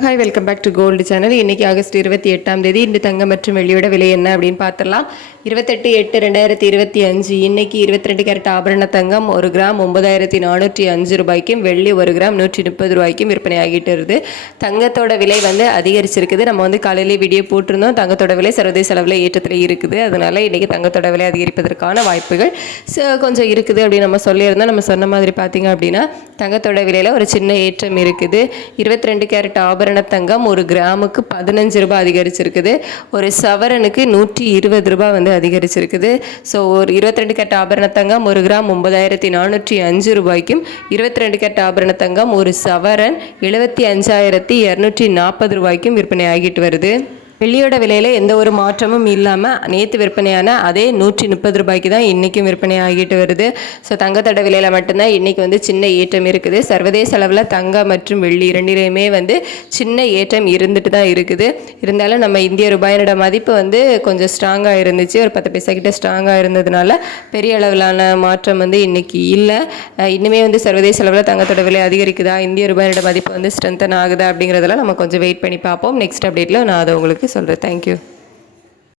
Hi, welcome back to gold channel. இன்றைக்கி August 28 இன்று தங்கம் மற்றும் வெள்ளியோட விலை என்ன அப்படின்னு பார்த்துடலாம். 28/8/2025 இன்னைக்கு 22 கேரட் ஆபரண தங்கம் 1 கிராம் 9405 ரூபாய்க்கும், வெள்ளி 1 கிராம் 130 ரூபாய்க்கும் விற்பனை ஆகிட்டு இருக்குது. தங்கத்தோட விலை அதிகரிச்சிருக்குது. நம்ம காலையிலே வீடியோ போட்டிருந்தோம். தங்கத்தோட விலை சர்வதேச அளவில் ஏற்றத்தில் இருக்குது. அதனால் இன்றைக்கி தங்கத்தோட விலை அதிகரிப்பதற்கான வாய்ப்புகள் கொஞ்சம் இருக்குது அப்படின்னு நம்ம சொல்லியிருந்தோம். நம்ம சொன்ன மாதிரி பார்த்திங்க அப்படின்னா தங்கத்தோட விலையில் ஒரு சின்ன ஏற்றம் இருக்குது. 22 கேரட் ஆபரண தங்கம் 1 கிராமுக்கு 15 ரூபாய் அதிகரிச்சிருக்குது. ஒரு சவரனுக்கு 120 ரூபாய் அதிகரிச்சிருக்குது. ஸோ ஒரு 22 கேரட் ஆபரண தங்கம் 1 கிராம் 9405 ரூபாய்க்கும், 22 கேரட் ஆபரண தங்கம் ஒரு சவரன் 75,240 ரூபாய்க்கும் விற்பனை ஆகிட்டு வருது. வெள்ளியோட விலையில் எந்த ஒரு மாற்றமும் இல்லாமல் நேற்று விற்பனையான அதே 130 ரூபாய்க்கு தான் இன்றைக்கும் விற்பனை ஆகிட்டு வருது. ஸோ தங்கத்தோட விலையில் மட்டும்தான் இன்றைக்கி சின்ன ஏற்றம் இருக்குது. சர்வதேச அளவில் தங்கம் மற்றும் வெள்ளி இரண்டிலையுமே சின்ன ஏற்றம் இருந்துட்டு தான் இருக்குது. இருந்தாலும் நம்ம இந்திய ரூபாயினோட மதிப்பு கொஞ்சம் ஸ்ட்ராங்காக இருந்துச்சு. ஒரு 10 பைசா கிட்ட ஸ்ட்ராங்காக இருந்ததுனால பெரிய அளவிலான மாற்றம் இன்றைக்கி இல்லை. இன்னுமே சர்வதேச அளவில் தங்கத்தோட விலை அதிகரிக்குதா, இந்திய ரூபாயினோட மதிப்பு ஸ்ட்ரென்தன் ஆகுதா அப்படிங்கிறதெல்லாம் நம்ம கொஞ்சம் வெயிட் பண்ணி பார்ப்போம். நெக்ஸ்ட் அப்டேட்டில் நான் அதை உங்களுக்கு சொல்கிறேன். தேங்க்யூ.